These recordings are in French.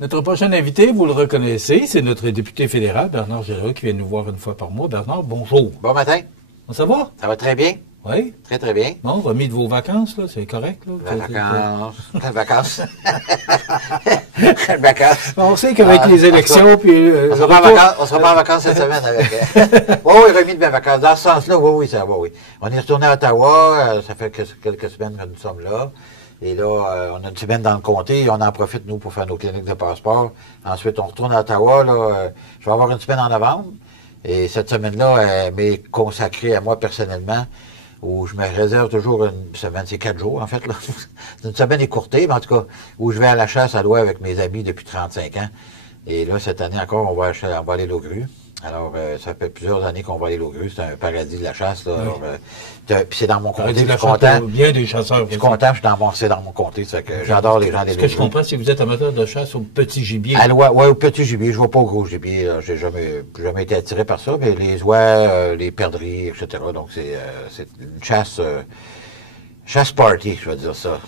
Notre prochain invité, vous le reconnaissez, c'est notre député fédéral, Bernard Gérard, qui vient nous voir une fois par mois. Bernard, bonjour. Bon matin. Ça va? Ça va très bien. Oui. Très, très bien. Bon, remis de vos vacances, là, c'est correct, là? Vacances. Quelles vacances? Quelles vacances? On sait qu'avec les élections, puis... on sera pas en vacances cette semaine avec... oui, remis de mes vacances. Dans ce sens-là, oui, ça va, oui. On est retourné à Ottawa, ça fait quelques semaines que nous sommes là. Et là, on a une semaine dans le comté, et on en profite, nous, pour faire nos cliniques de passeport. Ensuite, on retourne à Ottawa, là. Je vais avoir une semaine en novembre. Et cette semaine-là, m'est consacrée à moi personnellement, où je me réserve toujours une semaine, c'est 4 jours, en fait, là. C'est une semaine écourtée, mais en tout cas, où je vais à la chasse à l'oie avec mes amis depuis 35 ans. Et là, cette année encore, on va aller à l'Ogrue. Alors, ça fait plusieurs années qu'on va aller à l'Ogrue. C'est un paradis de la chasse, là. Oui. Alors, puis c'est dans mon comté, je suis content. Bien des chasseurs. Je suis content, c'est dans mon comté. Ça fait que j'adore les gens des Ce que je comprends, c'est que vous êtes amateur de chasse au petit gibier. À l'oie, ouais, au petit gibier. Je vois pas au gros gibier, là. J'ai jamais été attiré par ça, mais les oies, les perdrix, etc. Donc, c'est une chasse party, je vais dire ça.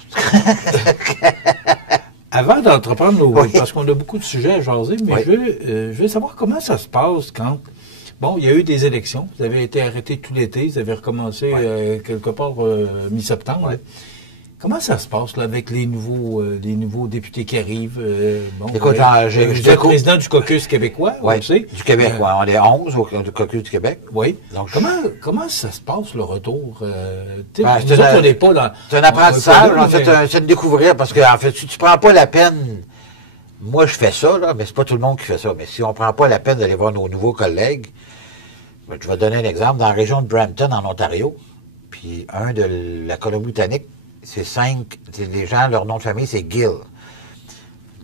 Avant d'entreprendre nos... Oui. Parce qu'on a beaucoup de sujets à jaser, mais Oui. je veux savoir comment ça se passe quand... Bon, il y a eu des élections. Vous avez été arrêté tout l'été. Vous avez recommencé quelque part mi-septembre. Oui. Là. Comment ça se passe là, avec les nouveaux députés qui arrivent? Bon, Écoute, vous êtes président du caucus québécois, on le sait. Du Québec, oui. On est 11 au caucus du Québec. Oui. Donc, Comment ça se passe, le retour? Ben, nous autres, on n'est pas dans... c'est un apprentissage, en mais- fait, c'est de découvrir, parce que, en fait, si tu prends pas la peine, moi, je fais ça, là, mais c'est pas tout le monde qui fait ça, mais si on prend pas la peine d'aller voir nos nouveaux collègues, ben, je vais te donner un exemple, dans la région de Brampton, en Ontario, puis un de la Colombie-Britannique, c'est les gens, leur nom de famille, c'est Gill.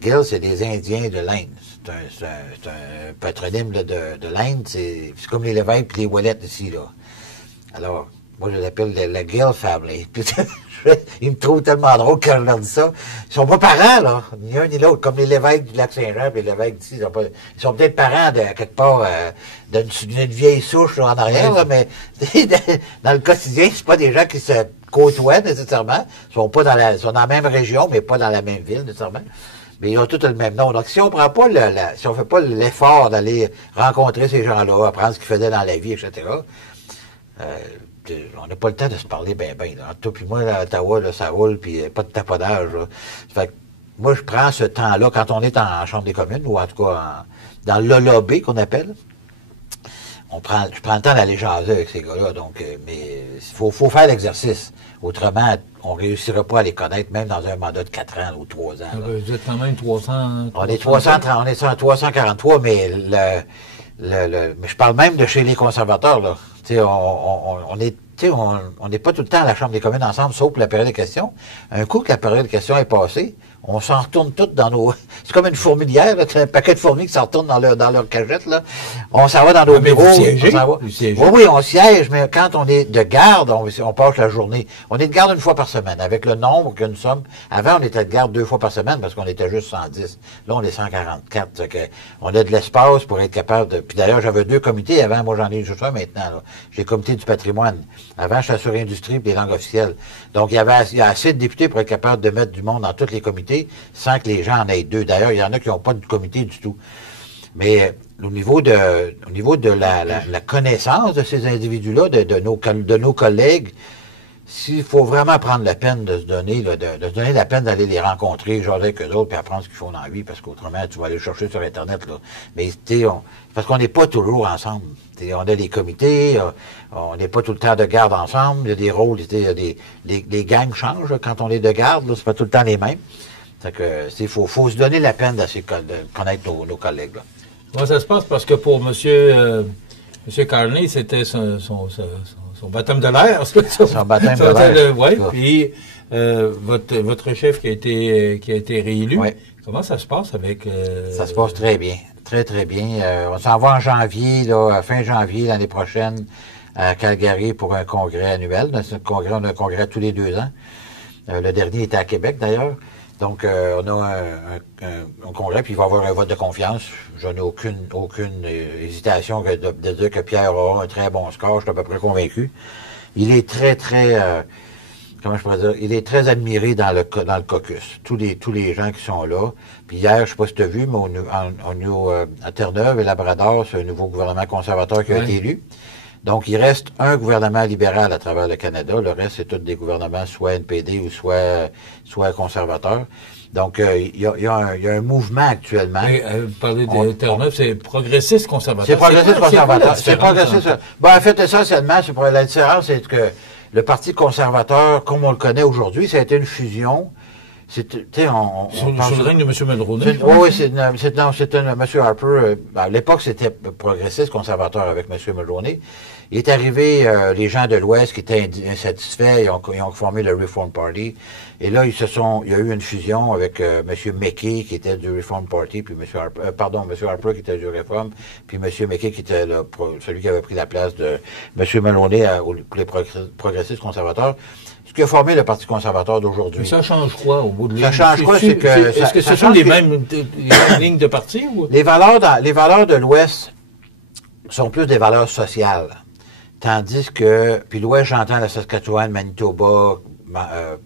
Gill, c'est des Indiens de l'Inde. C'est un patronyme là, de l'Inde, c'est comme les Lévesque et les Ouellet ici, là. Alors, moi, je l'appelle la Gill Family. Puis, ils me trouvent tellement drôle quand je leur dis ça. Ils sont pas parents, là, ni un ni l'autre, comme les Lévesque du Lac-Saint-Jean et les Lévesque d'ici. Ils sont peut-être parents de quelque part d'une vieille souche là, en arrière, là, mais dans le quotidien, c'est pas des gens qui se côtoient nécessairement. Ils sont pas sont dans la même région, mais pas dans la même ville nécessairement. Mais ils ont tous le même nom. Donc, si on prend pas si on fait pas l'effort d'aller rencontrer ces gens-là, apprendre ce qu'ils faisaient dans la vie, etc., on n'a pas le temps de se parler bien. Toi puis moi, là, à Ottawa, là, ça roule, puis pas de taponnage. Là. Fait que moi, je prends ce temps-là, quand on est en Chambre des communes, ou en tout cas dans le lobby qu'on appelle, je prends le temps d'aller jaser avec ces gars-là. Donc, mais il faut faire l'exercice. Autrement, on ne réussira pas à les connaître, même dans un mandat de 4 ans là, ou 3 ans. Là. Vous êtes quand même 300... On est 330, on est sur 343, mais mais je parle même de chez les conservateurs, là. Tu sais, on n'est pas tout le temps à la Chambre des communes ensemble, sauf pour la période de questions. Un coup que la période de questions est passée, on s'en retourne toutes dans nos... C'est comme une fourmilière, là, un paquet de fourmis qui s'en retournent dans leur cagette, là. On s'en va dans nos bureaux. Oui, on siège, mais quand on est de garde, on passe la journée. On est de garde une fois par semaine, avec le nombre que nous sommes. Avant, on était de garde 2 fois par semaine, parce qu'on était juste 110. Là, on est 144. On a de l'espace pour être capable de... Puis d'ailleurs, j'avais 2 comités avant. Moi, j'en ai juste un maintenant, là. J'ai le comité du patrimoine. Avant, j'étais sur l'industrie et les langues officielles. Donc, il y a assez de députés pour être capable de mettre du monde dans tous les comités sans que les gens en aient 2. D'ailleurs, il y en a qui n'ont pas de comité du tout. Mais au niveau de la connaissance de ces individus-là, de nos collègues, s'il faut vraiment prendre la peine de se donner, là, de se donner la peine d'aller les rencontrer, jaser avec eux autres, puis apprendre ce qu'ils font dans la vie, parce qu'autrement, tu vas aller chercher sur Internet, là. Mais, parce qu'on n'est pas toujours ensemble. On a des comités, on n'est pas tout le temps de garde ensemble, il y a des rôles, les gangs changent, là, quand on est de garde, là, c'est pas tout le temps les mêmes. C'est que, faut se donner la peine de connaître nos collègues, là. Comment ça se passe? Parce que pour Monsieur Carney, c'était son baptême de l'air. Son baptême de l'air. Oui, puis votre chef qui a été réélu. Oui. Comment ça se passe avec... Ça se passe très bien. Très, très bien. On s'en va en janvier, là, fin janvier, l'année prochaine, à Calgary pour un congrès annuel. On a un congrès tous les 2 ans. Le dernier était à Québec, d'ailleurs. Donc, on a un congrès, puis il va y avoir un vote de confiance. Je n'ai aucune hésitation de dire que Pierre aura un très bon score. Je suis à peu près convaincu. Il est très, très... comment je pourrais dire, il est très admiré dans le caucus. Tous les gens qui sont là. Puis hier, je ne sais pas si tu as vu, mais à Terre-Neuve et Labrador, c'est un nouveau gouvernement conservateur qui a été élu. Donc, il reste un gouvernement libéral à travers le Canada. Le reste, c'est tous des gouvernements soit NPD ou soit conservateurs. Donc, il y a un mouvement actuellement. Vous parlez de Terre-Neuve, c'est progressiste conservateur. C'est progressiste conservateur. C'est progressiste. Bon, en fait, essentiellement, la différence, c'est que le Parti conservateur, comme on le connaît aujourd'hui, ça a été une fusion. Sur le règne de M. Mulroney? Oui, c'était M. Harper. À l'époque, c'était progressiste conservateur avec M. Mulroney. Il est arrivé, les gens de l'Ouest qui étaient insatisfaits, ils ont formé le Reform Party. Et là, il y a eu une fusion avec M. McKay, qui était du Reform Party, puis M. Harper qui était du Reform, puis M. McKay qui était celui qui avait pris la place de M. Mulroney pour les progressistes conservateurs. Ce qui a formé le Parti conservateur d'aujourd'hui. Mais ça change quoi au bout de ça change quoi, c'est que... Est-ce que ce sont les mêmes lignes de parti? Ou? Les valeurs de l'Ouest sont plus des valeurs sociales. Tandis que... Puis l'Ouest, j'entends la Saskatchewan, Manitoba,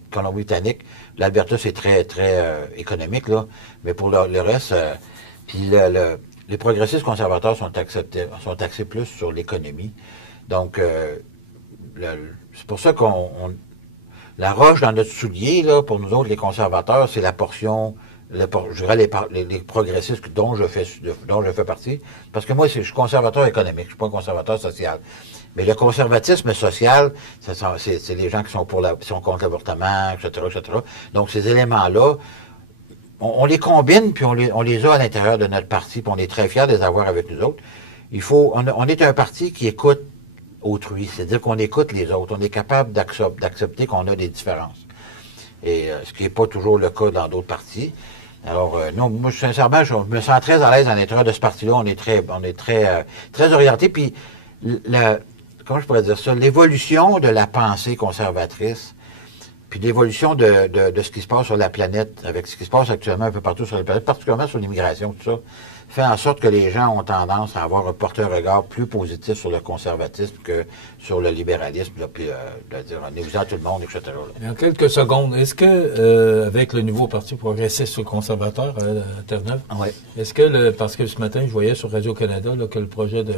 Colombie-Britannique. L'Alberta, c'est très, très économique, là. Mais pour le reste... puis les progressistes conservateurs sont axés plus sur l'économie. Donc, c'est pour ça la roche dans notre soulier, là, pour nous autres, les conservateurs, c'est la portion, je dirais les progressistes dont je fais partie. Parce que moi, je suis conservateur économique, je suis pas un conservateur social. Mais le conservatisme social, c'est les gens qui sont contre l'avortement, etc., etc. Donc, ces éléments-là, on les combine, puis on les a à l'intérieur de notre parti, puis on est très fiers de les avoir avec nous autres. On est un parti qui écoute autrui, c'est-à-dire qu'on écoute les autres, on est capable d'accepter qu'on a des différences. Et ce qui n'est pas toujours le cas dans d'autres partis. Alors, non, moi, sincèrement, je me sens très à l'aise à l'intérieur de ce parti-là. On est très orienté. Puis, comment je pourrais dire ça, l'évolution de la pensée conservatrice, puis l'évolution de ce qui se passe sur la planète, avec ce qui se passe actuellement un peu partout sur la planète, particulièrement sur l'immigration, tout ça, fait en sorte que les gens ont tendance à porter un regard plus positif sur le conservatisme que sur le libéralisme, là, puis de dire en évitant tout le monde, etc. En quelques secondes, est-ce que, avec le nouveau Parti progressiste conservateur à Terre-Neuve, est-ce que, parce que ce matin, je voyais sur Radio-Canada que le projet de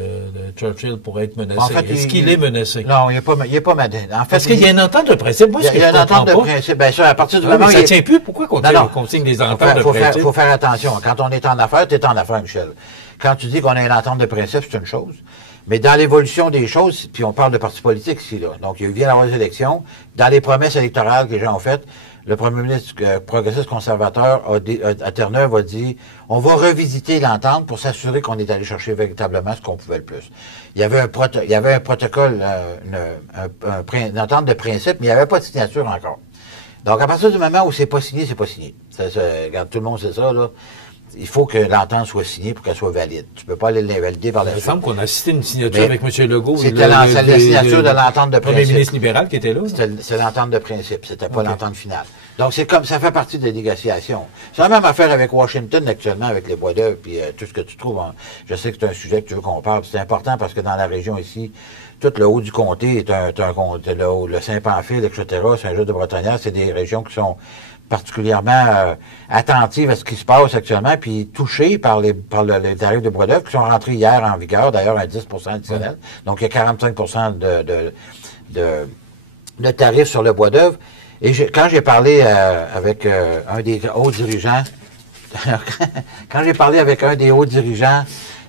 Churchill pourrait être menacé. En fait, est-ce qu'il est menacé? Non, il n'est pas menacé. En fait, parce qu'il y a une entente de principe. Moi, il y a une entente de principe. Bien sûr, à partir du moment où ça ne tient plus. Pourquoi qu'on signe des ententes de principe? Il faut faire attention. Quand on est en affaires, tu es en affaires, Michel. Quand tu dis qu'on a une entente de principe, c'est une chose. Mais dans l'évolution des choses, puis on parle de partis politiques ici, là. Donc, il vient d'avoir des élections. Dans les promesses électorales que les gens ont faites, le premier ministre progressiste conservateur à Terre-Neuve a dit on va revisiter l'entente pour s'assurer qu'on est allé chercher véritablement ce qu'on pouvait le plus. Il y avait un protocole, une entente de principe, mais il n'y avait pas de signature encore. Donc, à partir du moment où c'est pas signé, c'est pas signé. Regarde, tout le monde sait ça, là. Il faut que l'entente soit signée pour qu'elle soit valide. Tu peux pas aller l'invalider par la suite. Il me semble qu'on a assisté à une signature avec M. Legault. C'était la signature de l'entente de principe. Le premier ministre libéral qui était là. C'est l'entente de principe. C'était pas l'entente finale. Donc, ça fait partie des négociations. C'est la même affaire avec Washington actuellement, avec les bois d'œuvre, puis tout ce que tu trouves. Je sais que c'est un sujet que tu veux qu'on parle. C'est important parce que dans la région ici, tout le haut du comté est le Saint-Pamphile, etc. Saint-Just-de-Bretonneux, c'est des régions qui sont particulièrement attentives à ce qui se passe actuellement, puis touchées par les tarifs de bois d'œuvre qui sont rentrés hier en vigueur, d'ailleurs à 10 additionnel. Donc, il y a 45 de tarifs sur le bois d'œuvre. Et quand j'ai parlé avec un des hauts dirigeants,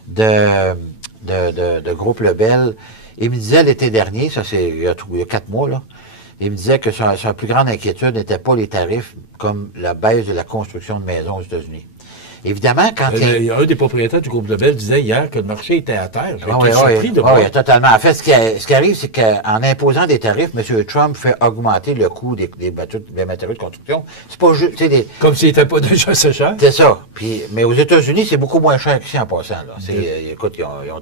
de Groupe Lebel, il me disait l'été dernier, ça c'est il y a 4 mois, là, il me disait que sa plus grande inquiétude n'était pas les tarifs comme la baisse de la construction de maisons aux États-Unis. Évidemment, quand un des propriétaires du groupe Lebel disait hier que le marché était à terre. Oui, totalement. En fait, ce qui arrive, c'est qu'en imposant des tarifs, M. Trump fait augmenter le coût des matériaux de construction. C'est pas juste... Comme s'il n'était pas déjà assez cher. C'est ça. Mais aux États-Unis, c'est beaucoup moins cher qu'ici en passant. Là. Écoute, ils ont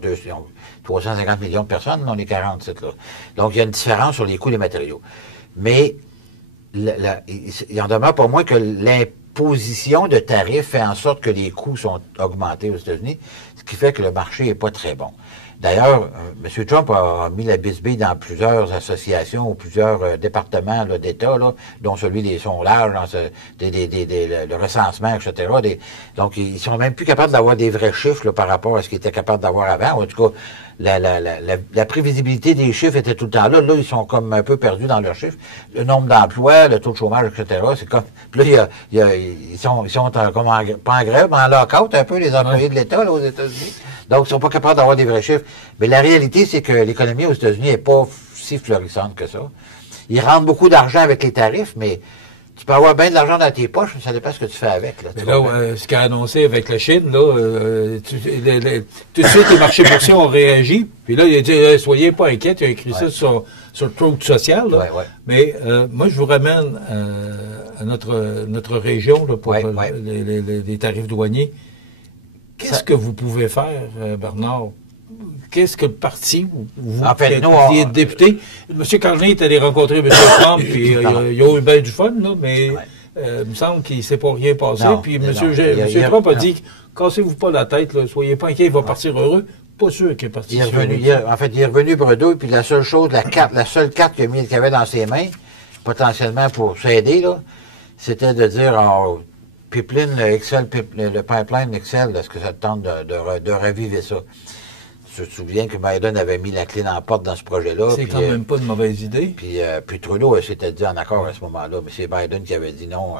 350 millions de personnes, on est 47 là. Donc, il y a une différence sur les coûts des matériaux. Mais il en demeure pas moins que l'imposition de tarifs fait en sorte que les coûts sont augmentés aux États-Unis, ce qui fait que le marché n'est pas très bon. D'ailleurs, M. Trump a mis la bisbille dans plusieurs associations ou plusieurs départements d'État, dont celui des sondages, le recensement, etc. Donc, ils sont même plus capables d'avoir des vrais chiffres par rapport à ce qu'ils étaient capables d'avoir avant. En tout cas, la prévisibilité des chiffres était tout le temps là. Là, ils sont comme un peu perdus dans leurs chiffres. Le nombre d'emplois, le taux de chômage, etc. C'est comme. Puis là, ils sont comme pas en grève, mais en lock-out un peu, les employés de l'État aux États-Unis. Donc, ils sont pas capables d'avoir des vrais chiffres. Mais la réalité, c'est que l'économie aux États-Unis n'est pas si florissante que ça. Ils rentrent beaucoup d'argent avec les tarifs, mais tu peux avoir bien de l'argent dans tes poches, mais ça dépend ce que tu fais avec. Là, mais là, ce qu'a annoncé avec la Chine, là, tout de suite, les marchés boursiers ont réagi. Puis là, il a dit, soyez pas inquiets, il a écrit ça sur Truth Social. Là. Mais moi, je vous ramène à notre région là, pour les tarifs douaniers. Qu'est-ce que vous pouvez faire, Bernard? Qu'est-ce que le parti, vous en fait, qui êtes député, M. Carney est allé rencontrer M. Trump, puis il a eu bien du fun, là, mais il me semble qu'il ne s'est pas rien passé. Puis M. Trump a dit, cassez-vous pas la tête, là, soyez pas inquiets, il va partir heureux. Pas sûr qu'il est parti. Il est revenu bredouille, puis la seule chose, la seule carte qu'il avait dans ses mains, potentiellement pour s'aider, là, c'était de dire, pipeline, le pipeline Excel, est-ce que ça te tente de reviver ça? Je me souviens que Biden avait mis la clé dans la porte dans ce projet-là. C'est quand même pas une mauvaise idée. Puis Trudeau s'était dit en accord à ce moment-là, mais c'est Biden qui avait dit non.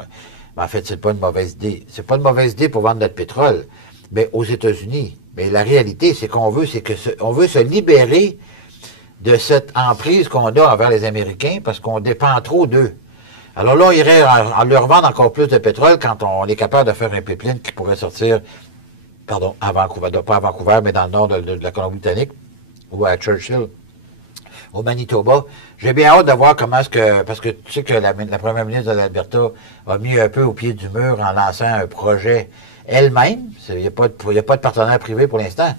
Mais en fait, c'est pas une mauvaise idée. C'est pas une mauvaise idée pour vendre notre pétrole, mais aux États-Unis. Mais la réalité, c'est qu'on veut, on veut se libérer de cette emprise qu'on a envers les Américains parce qu'on dépend trop d'eux. Alors là, on irait en leur vendre encore plus de pétrole quand on est capable de faire un pipeline qui pourrait sortir, à Vancouver, pas à Vancouver, mais dans le nord de la Colombie-Britannique, ou à Churchill, au Manitoba. J'ai bien hâte de voir comment parce que tu sais que la première ministre de l'Alberta a mis un peu au pied du mur en lançant un projet elle-même. Il n'y a pas de partenaire privé pour l'instant.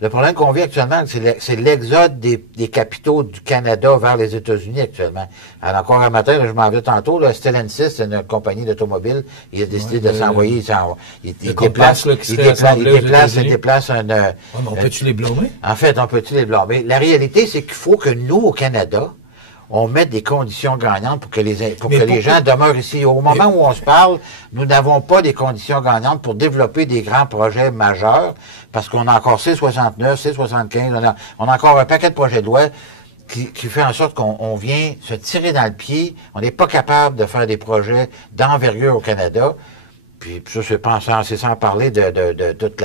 Le problème qu'on vit actuellement, c'est l'exode des capitaux du Canada vers les États-Unis actuellement. Alors, encore un matin, là, je m'en vais tantôt, là, Stellantis, c'est une compagnie d'automobile, il a décidé de s'envoyer, il déplace un... on peut-tu les blâmer? En fait, on peut-tu les blâmer? La réalité, c'est qu'il faut que nous, au Canada, on mette des conditions gagnantes pour que les gens demeurent ici. Au moment où on se parle, nous n'avons pas des conditions gagnantes pour développer des grands projets majeurs, parce qu'on a encore C-69, C-75, on a encore un paquet de projets de loi qui fait en sorte qu'on vient se tirer dans le pied. On n'est pas capable de faire des projets d'envergure au Canada. Puis ça, c'est sans parler de toute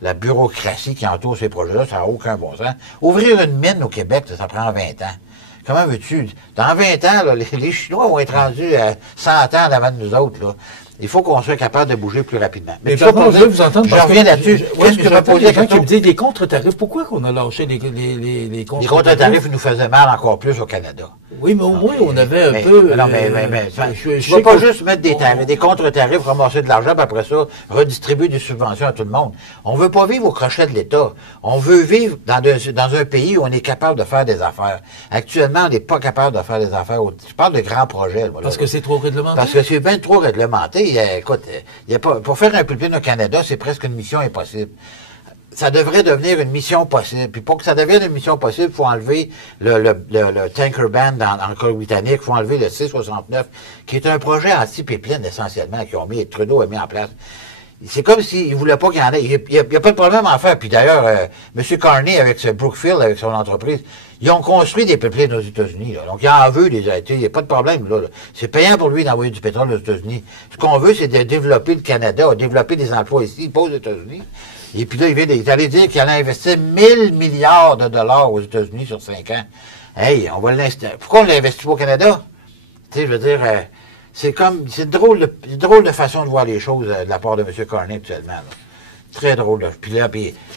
la bureaucratie qui entoure ces projets-là. Ça n'a aucun bon sens. Ouvrir une mine au Québec, ça prend 20 ans. Comment veux-tu? Dans 20 ans, là, les Chinois vont être rendus à 100 ans en avant de nous autres. Là. Il faut qu'on soit capable de bouger plus rapidement. Mais par contre, je vais vous entendre. Je reviens là-dessus. Qu'est-ce que vous posez la question? Qui me disent des contre-tarifs. Pourquoi qu'on a lâché les contre-tarifs? Les contre-tarifs nous faisaient mal encore plus au Canada. Oui, mais au moins, on avait un peu... Non, mais tu ne vas pas juste mettre des contre-tarifs, ramasser de l'argent, puis après ça, redistribuer des subventions à tout le monde. On veut pas vivre au crochet de l'État. On veut vivre dans un pays où on est capable de faire des affaires. Actuellement, on n'est pas capable de faire des affaires. Je parle de grands projets. Parce que c'est trop réglementé? Parce que c'est bien trop réglementé. Écoute, pour faire un pipeline au Canada, c'est presque une mission impossible. Ça devrait devenir une mission possible. Puis pour que ça devienne une mission possible, il faut enlever le Tanker Ban en Colombie-Britannique, il faut enlever le C-69, qui est un projet anti-pipeline essentiellement, Trudeau a mis en place. C'est comme s'il ne voulait pas qu'il y en ait. Il n'y a pas de problème à en faire. Puis d'ailleurs, M. Carney, avec Brookfield, avec son entreprise, ils ont construit des pipelines aux États-Unis. Là. Donc, il en veut des il n'y a pas de problème. Là. C'est payant pour lui d'envoyer du pétrole aux États-Unis. Ce qu'on veut, c'est de développer le Canada, de développer des emplois ici, pas aux États-Unis. Et puis là, il est allé dire qu'il allait investir 1000 milliards de dollars aux États-Unis sur 5 ans. Hey, on va l'investir. Pourquoi on l'investit pas au Canada? Tu sais, je veux dire, c'est une drôle de façon de voir les choses de la part de M. Carney actuellement. Là. Très drôle. Là. Puis là,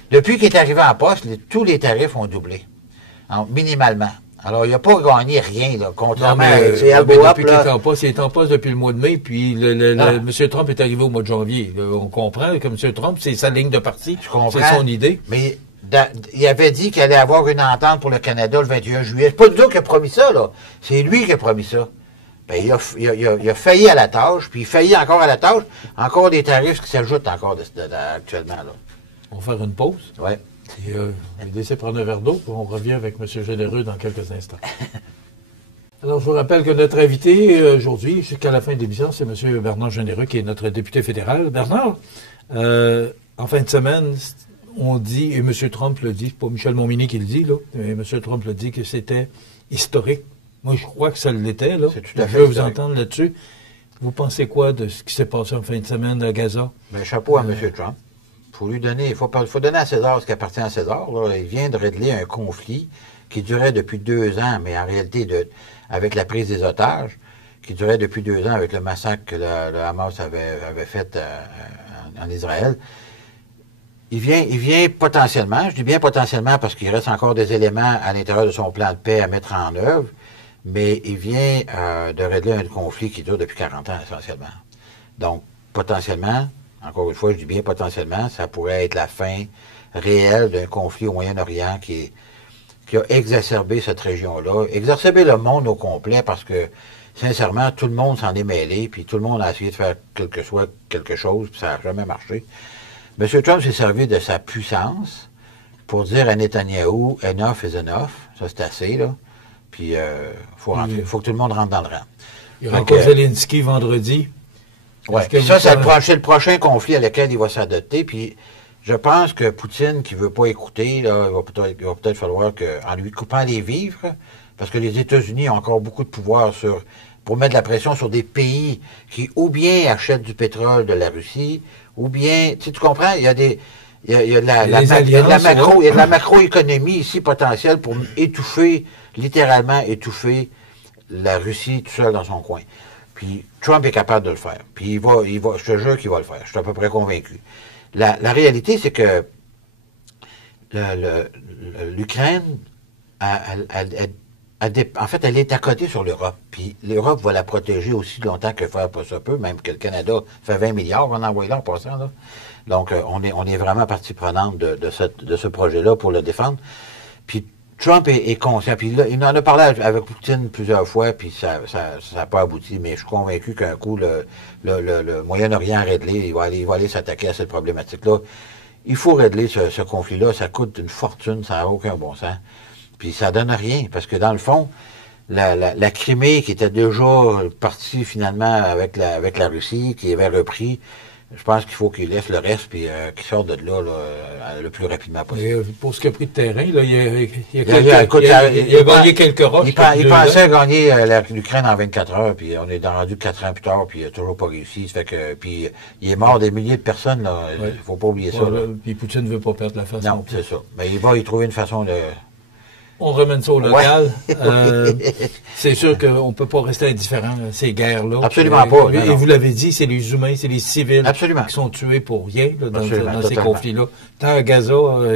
depuis qu'il est arrivé en poste, tous les tarifs ont doublé. Minimalement. Alors, il n'a pas gagné rien, là, contrairement à depuis qu'il est en poste, il est en poste depuis le mois de mai, puis M. Trump est arrivé au mois de janvier. On comprend que M. Trump, c'est sa ligne de parti, c'est son idée. Mais il avait dit qu'il allait avoir une entente pour le Canada le 21 juillet. C'est pas nous qui a promis ça, là. C'est lui qui a promis ça. Ben, il a failli à la tâche, puis il faillit encore à la tâche. Encore des tarifs qui s'ajoutent encore actuellement, là. On va faire une pause? Oui. L'idée, c'est prendre un verre d'eau, puis on revient avec M. Généreux dans quelques instants. Alors, je vous rappelle que notre invité aujourd'hui, jusqu'à la fin de l'émission, c'est M. Bernard Généreux, qui est notre député fédéral. Bernard, en fin de semaine, on dit, et M. Trump le dit, c'est pas Michel Montminy qui le dit, là, mais M. Trump le dit que c'était historique. Moi, je crois que ça l'était, là. C'est tout à fait je veux vous entendre là-dessus. Vous pensez quoi de ce qui s'est passé en fin de semaine à Gaza? Ben, chapeau à M. Trump. Faut lui donner, il faut donner à César ce qui appartient à César. Là. Il vient de régler un conflit qui durait depuis 2 ans, mais en réalité, avec la prise des otages, qui durait depuis 2 ans avec le massacre que le Hamas avait fait en Israël. Il vient potentiellement, je dis bien potentiellement parce qu'il reste encore des éléments à l'intérieur de son plan de paix à mettre en œuvre, mais il vient de régler un conflit qui dure depuis 40 ans essentiellement. Donc, potentiellement, encore une fois, je dis bien potentiellement, ça pourrait être la fin réelle d'un conflit au Moyen-Orient qui a exacerbé cette région-là, exacerbé le monde au complet parce que, sincèrement, tout le monde s'en est mêlé, puis tout le monde a essayé de faire quelque chose, puis ça n'a jamais marché. M. Trump s'est servi de sa puissance pour dire à Netanyahou, enough is enough, ça c'est assez, là, puis faut que tout le monde rentre dans le rang. Il rencontre Zelensky vendredi. Oui, ça, c'est le prochain conflit à lequel il va s'adapter, puis je pense que Poutine, qui ne veut pas écouter, là, il va peut-être falloir qu'en lui coupant les vivres, parce que les États-Unis ont encore beaucoup de pouvoir pour mettre de la pression sur des pays qui ou bien achètent du pétrole de la Russie, ou bien, tu comprends, il y a de la macroéconomie ici potentielle pour littéralement étouffer la Russie tout seul dans son coin. Puis Trump est capable de le faire. Puis il va, je te jure qu'il va le faire. Je suis à peu près convaincu. La réalité, c'est que l'Ukraine, en fait, elle est à côté sur l'Europe. Puis l'Europe va la protéger aussi longtemps que faire pas ça peut, même que le Canada fait 20 milliards en envoyant là en passant. Là. Donc, on est vraiment partie prenante de ce projet-là pour le défendre. Puis Trump est conscient. Puis là, il en a parlé avec Poutine plusieurs fois, puis ça n'a pas abouti. Mais je suis convaincu qu'un coup, le Moyen-Orient réglé, il va aller s'attaquer à cette problématique-là. Il faut régler ce conflit-là. Ça coûte une fortune, ça n'a aucun bon sens. Puis ça donne rien, parce que dans le fond, la Crimée, qui était déjà partie finalement avec la Russie, qui avait repris, je pense qu'il faut qu'il laisse le reste, puis qu'il sorte de là, le plus rapidement possible. Et pour ce qui a pris de terrain, là, il a gagné quelques roches. Il pensait à gagner l'Ukraine en 24 heures, puis on est rendu 4 ans plus tard, puis il n'a toujours pas réussi. Ça fait que, puis il est mort des milliers de personnes, là. Il ne faut pas oublier ça. Puis Poutine ne veut pas perdre la face. Non, c'est ça. Mais il va y trouver une façon de... On ramène ça au local. Ouais. C'est sûr qu'on ne peut pas rester indifférent à ces guerres-là. Absolument pas. Et vous l'avez dit, c'est les humains, c'est les civils qui sont tués pour rien là, dans ces conflits-là. Tant à Gaza en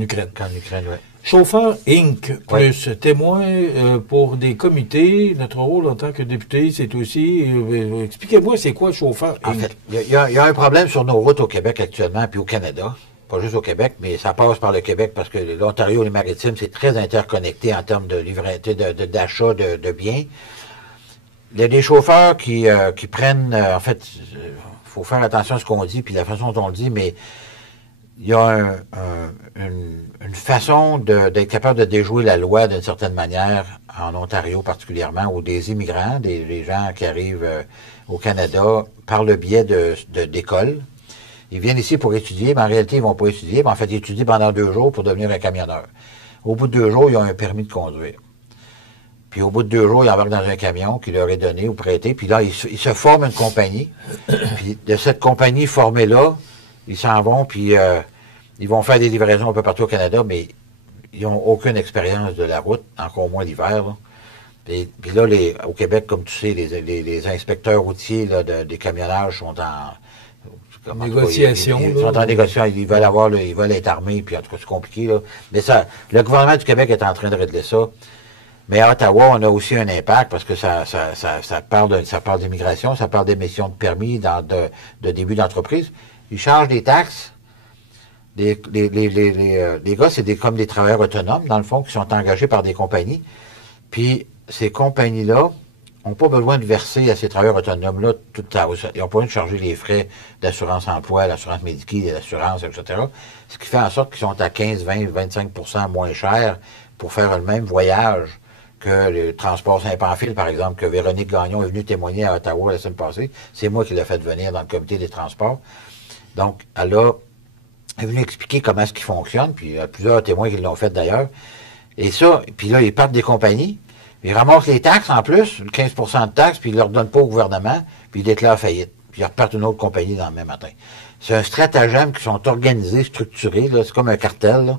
Ukraine. Qu'en Ukraine, oui. Chauffeur Inc. plus témoin pour des comités. Notre rôle en tant que député, c'est aussi... expliquez-moi, c'est quoi Chauffeur Inc.? En fait, il y a un problème sur nos routes au Québec actuellement, puis au Canada. Pas juste au Québec, mais ça passe par le Québec parce que l'Ontario et les Maritimes, c'est très interconnecté en termes de d'achat de biens. Il y a des chauffeurs qui prennent, en fait, faut faire attention à ce qu'on dit puis la façon dont on le dit, mais il y a une façon d'être capable de déjouer la loi d'une certaine manière, en Ontario particulièrement, où des immigrants, des gens qui arrivent au Canada par le biais d'écoles. Ils viennent ici pour étudier, mais en réalité, ils ne vont pas étudier. Mais en fait, ils étudient pendant 2 jours pour devenir un camionneur. Au bout de 2 jours, ils ont un permis de conduire. Puis au bout de 2 jours, ils embarquent dans un camion qui leur est donné ou prêté. Puis là, ils se forment une compagnie. Puis de cette compagnie formée-là, ils s'en vont, puis ils vont faire des livraisons un peu partout au Canada, mais ils n'ont aucune expérience de la route, encore moins l'hiver. Puis là, au Québec, comme tu sais, les inspecteurs routiers là, des camionnages sont en... Négociation. Ils sont en négociation, ils veulent être armés, puis en tout cas, c'est compliqué, là. Mais ça, le gouvernement du Québec est en train de régler ça. Mais à Ottawa, on a aussi un impact parce que ça parle d'immigration, ça parle d'émission de permis de début d'entreprise. Ils chargent des taxes. Les gars, c'est comme des travailleurs autonomes, dans le fond, qui sont engagés par des compagnies. Puis, ces compagnies-là n'ont pas besoin de verser à ces travailleurs autonomes-là tout à l'heure. Ils n'ont pas besoin de charger les frais d'assurance emploi, l'assurance médicale, l'assurance, etc. Ce qui fait en sorte qu'ils sont à 15, 20, 25% moins chers pour faire le même voyage que le transport Saint-Pamphile, par exemple, que Véronique Gagnon est venue témoigner à Ottawa la semaine passée. C'est moi qui l'ai fait venir dans le comité des transports. Donc, elle est venue expliquer comment est-ce qu'il fonctionne, puis il y a plusieurs témoins qui l'ont fait d'ailleurs. Et ça, puis là, ils partent des compagnies, ils ramassent les taxes en plus, 15% de taxes, puis ils ne leur donnent pas au gouvernement, puis ils déclarent faillite. Puis ils repartent une autre compagnie dans le même matin. C'est un stratagème qui sont organisés, structurés, là, c'est comme un cartel, là.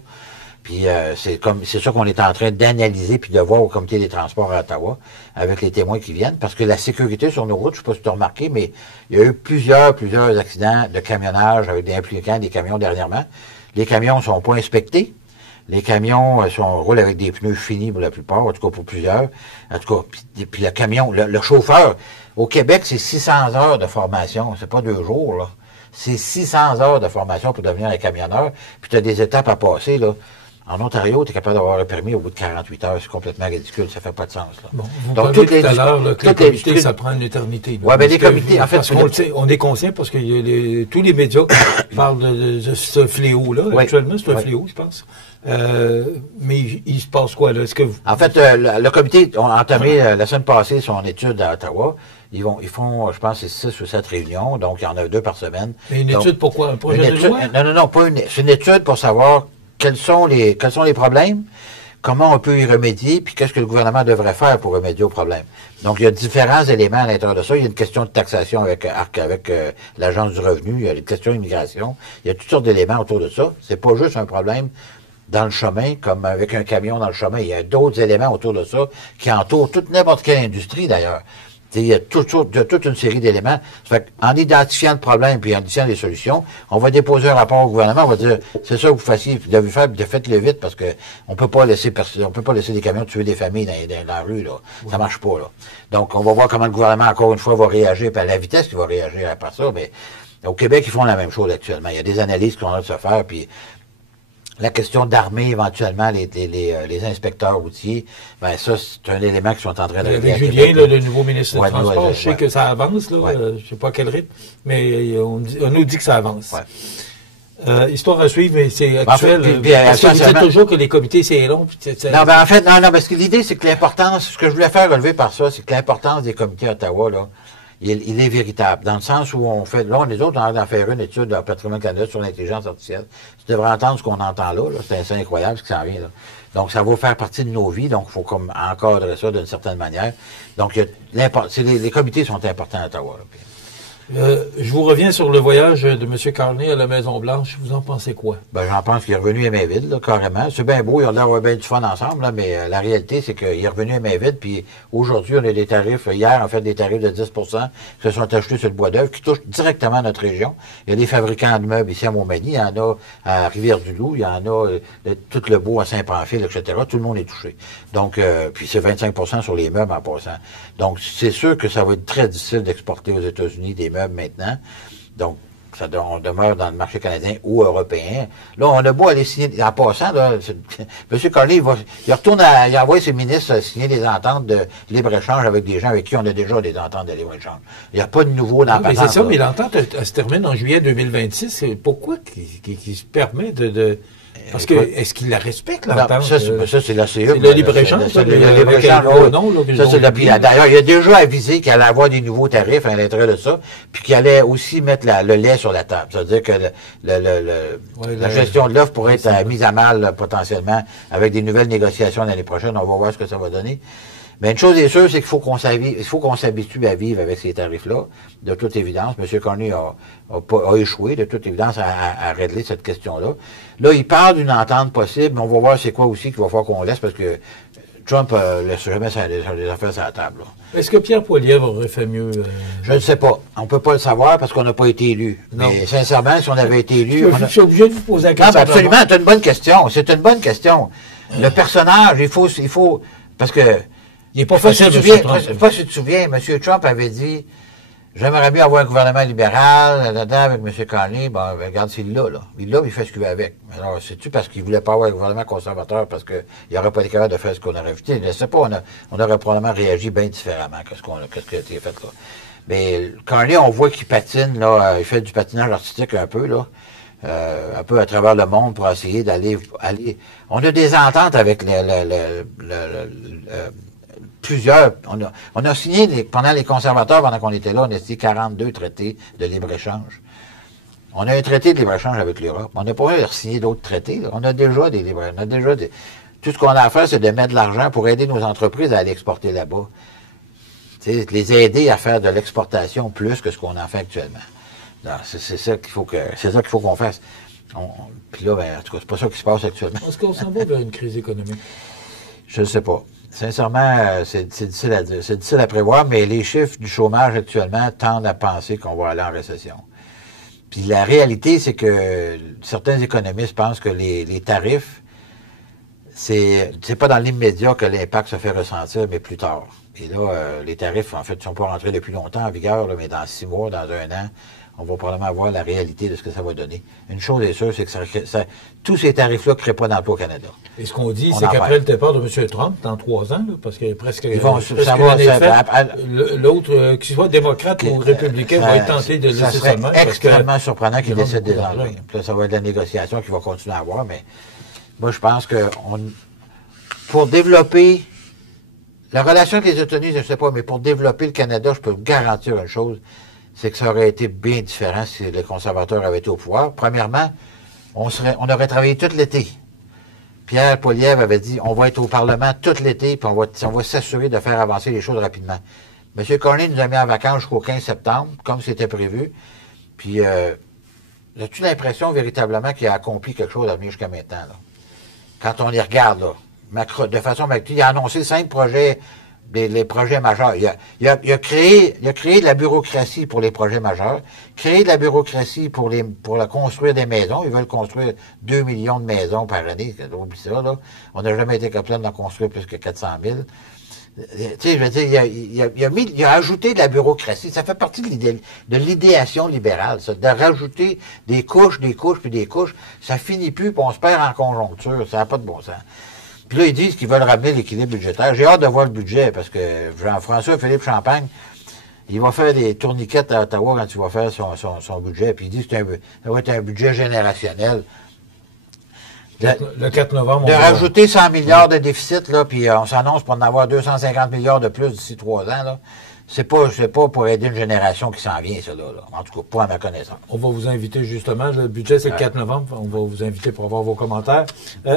Puis c'est ça qu'on est en train d'analyser puis de voir au comité des transports à Ottawa avec les témoins qui viennent, parce que la sécurité sur nos routes, je ne sais pas si tu as remarqué, mais il y a eu plusieurs accidents de camionnage avec des impliquants des camions dernièrement. Les camions ne sont pas inspectés. Les camions roulent avec des pneus finis pour la plupart, en tout cas pour plusieurs. En tout cas, puis le camion, le chauffeur, au Québec, c'est 600 heures de formation, c'est pas 2 jours, là. C'est 600 heures de formation pour devenir un camionneur, puis tu as des étapes à passer, là. En Ontario, tu es capable d'avoir un permis au bout de 48 heures. C'est complètement ridicule. Ça fait pas de sens. Là. Bon, vous donc, tout à l'heure que les comités, ça prend une éternité. Oui, mais les comités, en fait... On est conscient parce que tous les médias parlent de ce fléau-là. Oui, actuellement, c'est un fléau, je pense. Mais il se passe quoi, là? Est-ce que En fait, le comité a entamé la semaine passée son étude à Ottawa. Ils font, je pense, 6 ou 7 réunions. Donc, il y en a 2 par semaine. Mais une étude pour quoi? Un projet de loi? Non, pas une... C'est une étude pour savoir quels sont les problèmes, comment on peut y remédier, puis qu'est-ce que le gouvernement devrait faire pour remédier aux problèmes. Donc, il y a différents éléments à l'intérieur de ça. Il y a une question de taxation avec l'Agence du revenu, il y a une question d'immigration, il y a toutes sortes d'éléments autour de ça. C'est pas juste un problème dans le chemin, comme avec un camion dans le chemin. Il y a d'autres éléments autour de ça qui entourent toute n'importe quelle industrie, d'ailleurs. Il y a toute une série d'éléments. En identifiant le problème puis en identifiant les solutions, on va déposer un rapport au gouvernement, on va dire, c'est ça que vous fassiez, vous devez faire, faites-le vite parce que on peut pas laisser des camions tuer des familles dans la rue, là. Ça marche pas, là. Donc, on va voir comment le gouvernement, encore une fois, va réagir, puis à la vitesse qu'il va réagir après ça, mais au Québec, ils font la même chose actuellement. Il y a des analyses qu'on a de se faire, puis la question d'armer éventuellement les inspecteurs routiers, ben ça, c'est un élément qu'ils sont en train de régler. Avec Julien, le nouveau ministre des Transports, je sais que ça avance, là, je sais pas à quel rythme, mais on nous dit que ça avance. Ouais. Histoire à suivre, mais c'est actuel. Parce que vous dites toujours que les comités, c'est long. Non, en fait, parce que l'idée, c'est que l'importance, ce que je voulais faire relever par ça, c'est que l'importance des comités à Ottawa, là, il est véritable, dans le sens où on fait, là, les autres, on a faire une étude de Patrimoine Canada sur l'intelligence artificielle. Tu devrais entendre ce qu'on entend là, c'est incroyable ce qui s'en vient, là. Donc, ça va faire partie de nos vies, donc il faut comme encadrer ça d'une certaine manière. Donc, les comités sont importants à Ottawa, là. Je vous reviens sur le voyage de M. Carney à la Maison-Blanche. Vous en pensez quoi? Ben, j'en pense qu'il est revenu à Mainville, là, carrément. C'est bien beau, ils ont l'air d'avoir bien du fun ensemble, là, mais la réalité, c'est qu'il est revenu à Mainville, puis aujourd'hui, on a des tarifs, hier, on fait des tarifs de 10 qui se sont achetés sur le bois d'œuvre, qui touchent directement notre région. Il y a des fabricants de meubles ici à Montmagny, il y en a à Rivière-du-Loup, il y en a tout le beau à Saint-Pamphile, etc. Tout le monde est touché. Donc, puis c'est 25 sur les meubles en passant. Donc, c'est sûr que ça va être très difficile d'exporter aux États-Unis des meubles maintenant. Donc, on demeure dans le marché canadien ou européen. Là, on a beau aller signer, en passant, là, M. Carney, il retourne il envoie ses ministres signer des ententes de libre-échange avec des gens avec qui on a déjà des ententes de libre-échange. Il n'y a pas de nouveau dans la patente. C'est ça, mais l'entente, elle se termine en juillet 2026. Pourquoi qu'il se permet de Parce que, est-ce qu'il la respecte, l'entente? Ça, c'est la CE. C'est le libre-échange, c'est le libre-échange. D'ailleurs, il a déjà avisé qu'il allait avoir des nouveaux tarifs à l'intérieur de ça, puis qu'il allait aussi mettre le lait sur la table. C'est-à-dire que la gestion de l'offre pourrait être mise à mal, potentiellement, avec des nouvelles négociations l'année prochaine. On va voir ce que ça va donner. Mais une chose est sûre, c'est qu'il faut qu'on s'habitue à vivre avec ces tarifs-là, de toute évidence. M. Carney a échoué, de toute évidence, à régler cette question-là. Là, il parle d'une entente possible, mais on va voir c'est quoi aussi qu'il va falloir qu'on laisse, parce que Trump ne laisse jamais les affaires sur la table. Est-ce que Pierre Poilievre aurait fait mieux? Je ne sais pas. On ne peut pas le savoir parce qu'on n'a pas été élu. Non. Mais sincèrement, si on avait été élu... Je suis obligé de vous poser la question. Non, absolument, c'est une bonne question. C'est une bonne question. Le personnage, il faut... Parce que... Il n'est pas facile, je ne sais pas si tu te souviens, M. Trump avait dit J'aimerais mieux avoir un gouvernement libéral, là-dedans, avec M. Conley. Bon, regarde, c'est là. Il l'a, il fait ce qu'il veut avec. Alors, c'est-tu parce qu'il voulait pas avoir un gouvernement conservateur parce qu'il n'aurait pas été capable de faire ce qu'on aurait vu? Je ne sais pas, on aurait probablement réagi bien différemment que ce qui a été fait, là. Mais Conley, on voit qu'il patine, là, il fait du patinage artistique un peu, là. Un peu à travers le monde pour essayer d'aller. On a des ententes avec plusieurs. On a signé, pendant les conservateurs, pendant qu'on était là, on a signé 42 traités de libre-échange. On a un traité de libre-échange avec l'Europe. On n'a pas signé d'autres traités. Là. On a déjà des libre-échanges. Tout ce qu'on a à faire, c'est de mettre de l'argent pour aider nos entreprises à aller exporter là-bas. Les aider à faire de l'exportation plus que ce qu'on en fait actuellement. C'est ça qu'il faut qu'on fasse. Puis là, ben, en tout cas, c'est pas ça qui se passe actuellement. Est-ce qu'on s'en va vers une crise économique? Je ne sais pas. Sincèrement, c'est difficile à dire. C'est difficile à prévoir, mais les chiffres du chômage actuellement tendent à penser qu'on va aller en récession. Puis la réalité, c'est que certains économistes pensent que les tarifs, c'est pas dans l'immédiat que l'impact se fait ressentir, mais plus tard. Et là, les tarifs, en fait, ne sont pas rentrés depuis longtemps en vigueur, là, mais dans 6 mois, dans 1 an, on va probablement voir la réalité de ce que ça va donner. Une chose est sûre, c'est que tous ces tarifs-là ne créent pas d'emploi au Canada. Et ce qu'on dit, c'est qu'après le départ de M. Trump, dans 3 ans, là, parce qu'il y a presque... L'autre, qu'il soit démocrate ou républicain, va être tenté de laisser ça de même. C'est extrêmement surprenant qu'il décide des enlever. Puis là, ça va être de la négociation qu'il va continuer à avoir, mais moi, je pense que pour développer la relation avec les États-Unis, je ne sais pas, mais pour développer le Canada, je peux vous garantir une chose, c'est que ça aurait été bien différent si les conservateurs avaient été au pouvoir. Premièrement, on aurait travaillé tout l'été. Pierre Poilievre avait dit, on va être au Parlement tout l'été, puis on va s'assurer de faire avancer les choses rapidement. M. Conley nous a mis en vacances jusqu'au 15 septembre, comme c'était prévu. Puis, as-tu l'impression véritablement qu'il a accompli quelque chose à venir jusqu'à maintenant, là? Quand on les regarde, là, de façon il a annoncé 5 projets, les projets majeurs. Il a créé de la bureaucratie pour les projets majeurs, créé de la bureaucratie pour construire des maisons. Ils veulent construire 2 millions de maisons par année. Oublie ça, là. On n'a jamais été capable d'en construire plus que 400 000. Tu sais, je veux dire, il a ajouté de la bureaucratie. Ça fait partie de l'idéation libérale, ça, de rajouter des couches, puis des couches. Ça finit plus, puis on se perd en conjoncture. Ça n'a pas de bon sens. Puis là, ils disent qu'ils veulent ramener l'équilibre budgétaire. J'ai hâte de voir le budget, parce que Jean-François-Philippe Champagne, il va faire des tourniquettes à Ottawa quand il va faire son budget. Puis il dit que ça va être un budget générationnel. Le 4 novembre. De rajouter 100 milliards de déficit, là, puis on s'annonce pour en avoir 250 milliards de plus d'ici 3 ans, là. C'est pas pour aider une génération qui s'en vient, ça, là. En tout cas, pas à ma connaissance. On va vous inviter, justement. Le budget, c'est le 4 novembre. On va vous inviter pour avoir vos commentaires.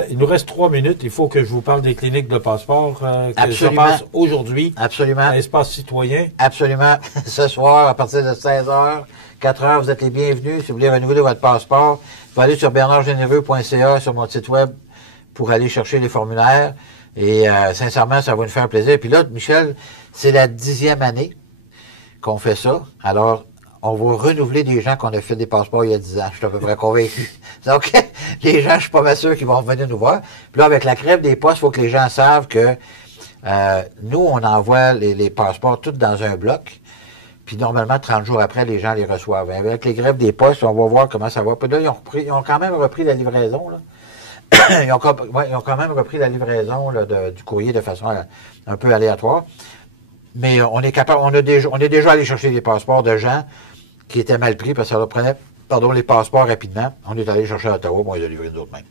Il nous reste 3 minutes. Il faut que je vous parle des cliniques de passeport qui se passent aujourd'hui. Absolument. À Espace Citoyen. Absolument. Ce soir, à partir de 16h, 4h, vous êtes les bienvenus. Si vous voulez renouveler votre passeport, vous pouvez aller sur bernardgénéreux.ca, sur mon site web, pour aller chercher les formulaires. Et sincèrement, ça va nous faire plaisir. Puis là, Michel, c'est la 10e année qu'on fait ça. Alors, on va renouveler des gens qu'on a fait des passeports il y a 10 ans. Je suis à peu près convaincu. Donc, les gens, je suis pas mal sûr qu'ils vont revenir nous voir. Puis là, avec la grève des postes, il faut que les gens savent que nous, on envoie les passeports tous dans un bloc. Puis normalement, 30 jours après, les gens les reçoivent. Avec les grèves des postes, on va voir comment ça va. Puis là, ils ont quand même repris la livraison, là. Ils ont quand même repris la livraison là, du courrier de façon un peu aléatoire. Mais on est capable, on est déjà allé chercher des passeports de gens qui étaient mal pris parce que ça leur prenait, les passeports rapidement. On est allé chercher à Ottawa, on les a livrés d'autres mêmes.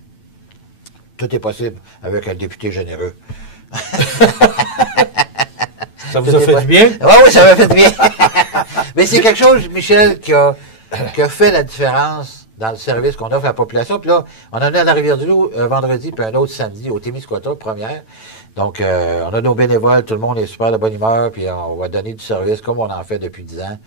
Tout est possible avec un député généreux. Ça vous a fait du bien? Oui, ça m'a fait du bien. Mais c'est quelque chose, Michel, qui a fait la différence dans le service qu'on offre à la population. Puis là, on en a à la Rivière-du-Loup vendredi, puis un autre samedi au Témiscouata, première. Donc, on a nos bénévoles, tout le monde est super de bonne humeur, puis on va donner du service comme on en fait depuis 10 ans.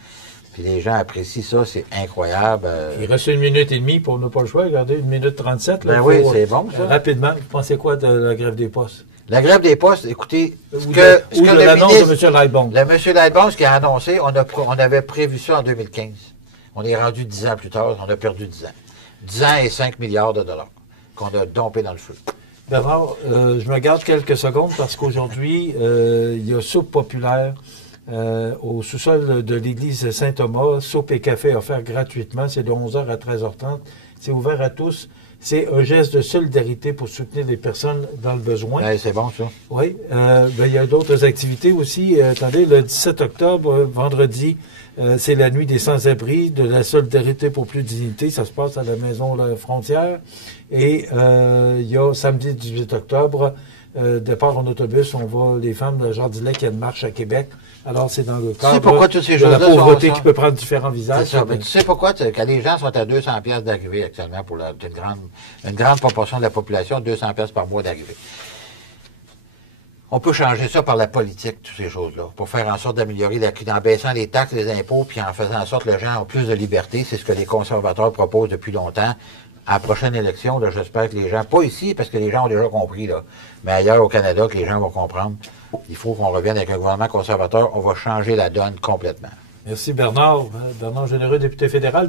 Puis les gens apprécient ça, c'est incroyable. Il reste 1 minute et demie pour ne pas le choix. Regardez, 1 minute 37. Là, ben oui, c'est bon, ça. Rapidement, vous pensez quoi de la grève des postes? La grève des postes, écoutez, l'annonce de M. Lightbound. M. Lightbound, ce qu'il a annoncé, on avait prévu ça en 2015. On est rendu 10 ans plus tard, on a perdu 10 ans. 10 ans et 5 milliards de dollars qu'on a dompé dans le feu. Bernard, je me garde quelques secondes parce qu'aujourd'hui, il y a Soupe Populaire au sous-sol de l'église Saint-Thomas, soupe et café offerts gratuitement. C'est de 11h à 13h30. C'est ouvert à tous. C'est un geste de solidarité pour soutenir les personnes dans le besoin. Ouais, c'est bon, ça. Oui. Il y a d'autres activités aussi. Attendez, le 17 octobre, vendredi, c'est la nuit des sans-abri, de la solidarité pour plus de dignité. Ça se passe à la Maison La Frontière. Et il y a samedi 18 octobre, départ en autobus, on va, les femmes de Jardilet qui a une marche à Québec. Alors, c'est dans le cadre de la pauvreté qui peut prendre différents visages. C'est ça. Mais tu sais pourquoi? Quand les gens sont à 200 pièces d'arrivée actuellement pour une grande proportion de la population, 200 pièces par mois d'arrivée. On peut changer ça par la politique, toutes ces choses-là, pour faire en sorte d'améliorer en baissant les taxes, les impôts, puis en faisant en sorte que les gens ont plus de liberté. C'est ce que les conservateurs proposent depuis longtemps. À la prochaine élection, là, j'espère que les gens, pas ici, parce que les gens ont déjà compris, là, mais ailleurs au Canada, que les gens vont comprendre. Il faut qu'on revienne avec un gouvernement conservateur. On va changer la donne complètement. Merci Bernard. Bernard Généreux, député fédéral.